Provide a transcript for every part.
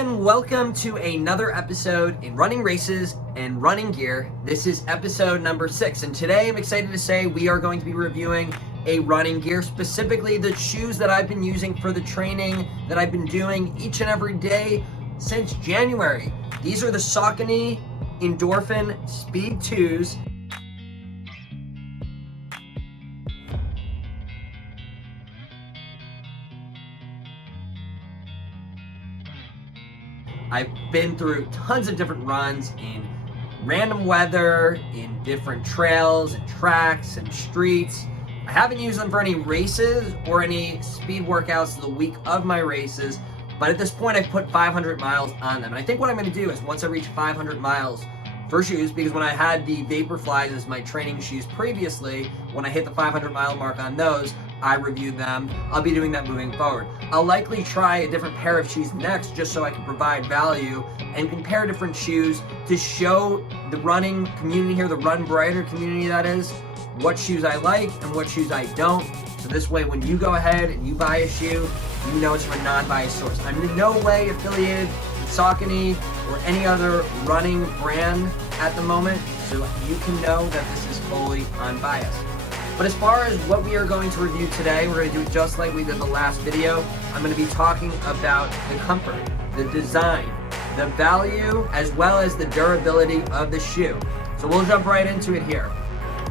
everyone, welcome to another episode in Running Races and Running Gear. This is episode number 6, and today I'm excited to say we are going to be reviewing a running gear, specifically the shoes that I've been using for the training that I've been doing each and every day since January. These are the Saucony Endorphin Speed 2s. I've been through tons of different runs in random weather, in different trails and tracks and streets. I haven't used them for any races or any speed workouts the week of my races, but at this point I've put 500 miles on them. And I think what I'm going to do is once I reach 500 miles for shoes, because when I had the Vaporflies as my training shoes previously, when I hit the 500 mile mark on those, I reviewed them. I'll be doing that moving forward. I'll likely try a different pair of shoes next just so I can provide value and compare different shoes to show the running community here, the Run Breiter community that is, what shoes I like and what shoes I don't. So this way when you go ahead and you buy a shoe, you know it's from a non-biased source. I'm in no way affiliated with Saucony or any other running brand at the moment, so you can know that this is fully unbiased. But as far as what we are going to review today, we're going to do it just like we did the last video. I'm going to be talking about the comfort, the design, the value, as well as the durability of the shoe. So we'll jump right into it here.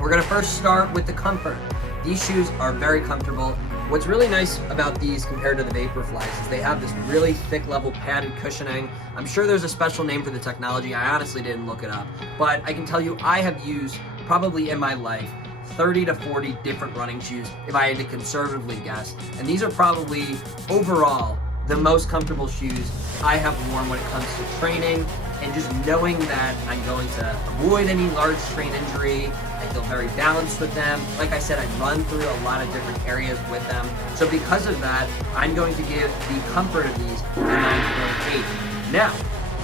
We're going to first start with the comfort. These shoes are very comfortable. What's really nice about these compared to the Vaporflies is they have this really thick level padded cushioning. I'm sure there's a special name for the technology. I honestly didn't look it up, but I can tell you I have used probably in my life 30 to 40 different running shoes if I had to conservatively guess. And these are probably overall the most comfortable shoes I have worn when it comes to training and just knowing that I'm going to avoid any large strain injury. I feel very balanced with them. Like I said, I run through a lot of different areas with them. So because of that, I'm going to give the comfort of these a 9.8. Now,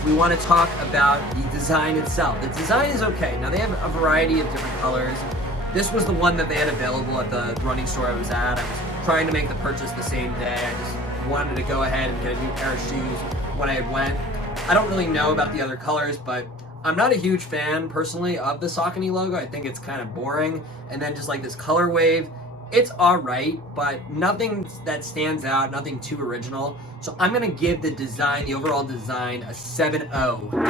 we want to talk about the design itself. The design is okay. Now they have a variety of different colors. This was the one that they had available at the running store I was at. I was trying to make the purchase the same day. I just wanted to go ahead and get a new pair of shoes when I went. I don't really know about the other colors, but I'm not a huge fan personally of the Saucony logo. I think it's kind of boring. And then just like this color wave, it's all right, but nothing that stands out, nothing too original. So I'm gonna give the design, the overall design, a 7.0 out of 10.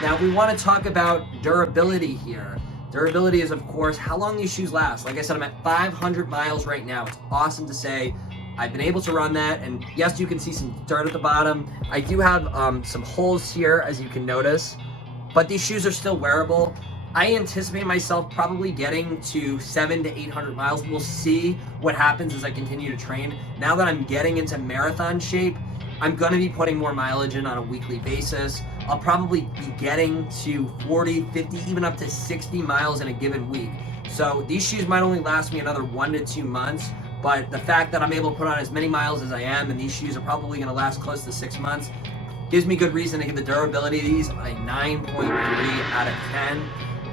Now we want to talk about durability here. Durability is, of course, how long these shoes last. Like I said, I'm at 500 miles right now. It's awesome to say I've been able to run that, and yes, you can see some dirt at the bottom. I do have some holes here, as you can notice, but these shoes are still wearable. I anticipate myself probably getting to 700 to 800 miles. We'll see what happens as I continue to train. Now that I'm getting into marathon shape, I'm gonna be putting more mileage in on a weekly basis. I'll probably be getting to 40, 50, even up to 60 miles in a given week. So these shoes might only last me another 1 to 2 months, but the fact that I'm able to put on as many miles as I am, and these shoes are probably gonna last close to 6 months, gives me good reason to give the durability of these a 9.3 out of 10.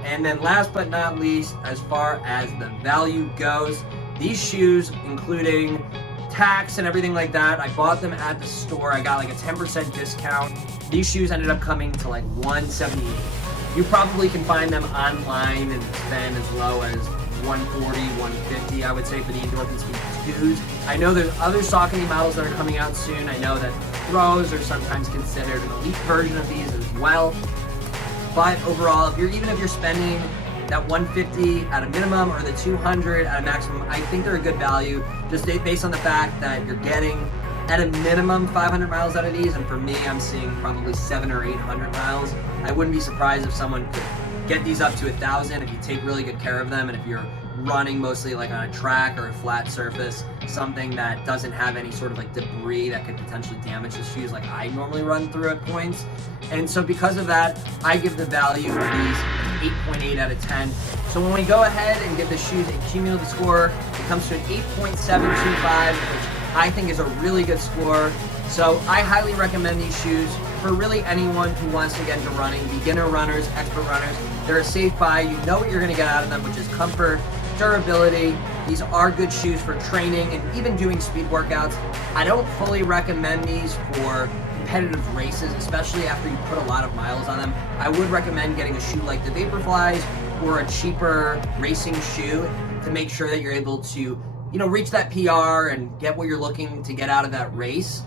And then last but not least, as far as the value goes, these shoes, including tax and everything like that, I bought them at the store. I got like a 10% discount. These shoes ended up coming to like $178. You probably can find them online and spend as low as $140, $150, I would say, for the Endorphin Speed 2s. I know there's other Saucony models that are coming out soon. I know that Pros are sometimes considered an elite version of these as well. But overall, even if you're spending that $150 at a minimum or the $200 at a maximum, I think they're a good value, just based on the fact that you're getting at a minimum 500 miles out of these, and for me, I'm seeing probably 700 or 800 miles. I wouldn't be surprised if someone could get these up to 1,000 if you take really good care of them, and if you're running mostly like on a track or a flat surface, something that doesn't have any sort of like debris that could potentially damage the shoes like I normally run through at points. And so because of that, I give the value of these 8.8 out of 10. So when we go ahead and give the shoes a cumulative score, it comes to an 8.725, which I think is a really good score. So I highly recommend these shoes for really anyone who wants to get into running, beginner runners, expert runners. They're a safe buy. You know what you're gonna get out of them, which is comfort, durability. These are good shoes for training and even doing speed workouts. I don't fully recommend these for competitive races, especially after you put a lot of miles on them, I would recommend getting a shoe like the Vaporflies or a cheaper racing shoe to make sure that you're able to, reach that PR and get what you're looking to get out of that race.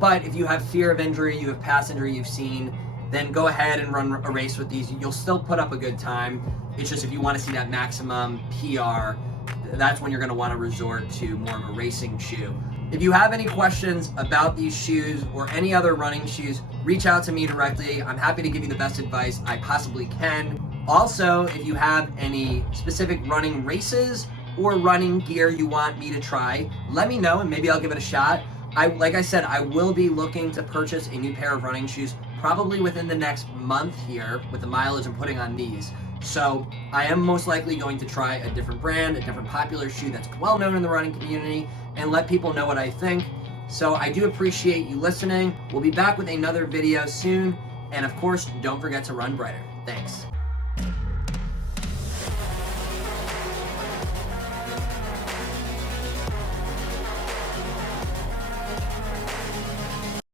But if you have fear of injury, you have past injury you've seen, then go ahead and run a race with these. You'll still put up a good time. It's just if you want to see that maximum PR, that's when you're going to want to resort to more of a racing shoe. If you have any questions about these shoes or any other running shoes, reach out to me directly. I'm happy to give you the best advice I possibly can. Also, if you have any specific running races or running gear you want me to try, let me know and maybe I'll give it a shot. Like I said, I will be looking to purchase a new pair of running shoes probably within the next month here with the mileage I'm putting on these. So I am most likely going to try a different brand, a different popular shoe that's well known in the running community, and let people know what I think. So I do appreciate you listening. We'll be back with another video soon. And of course, don't forget to run brighter. Thanks.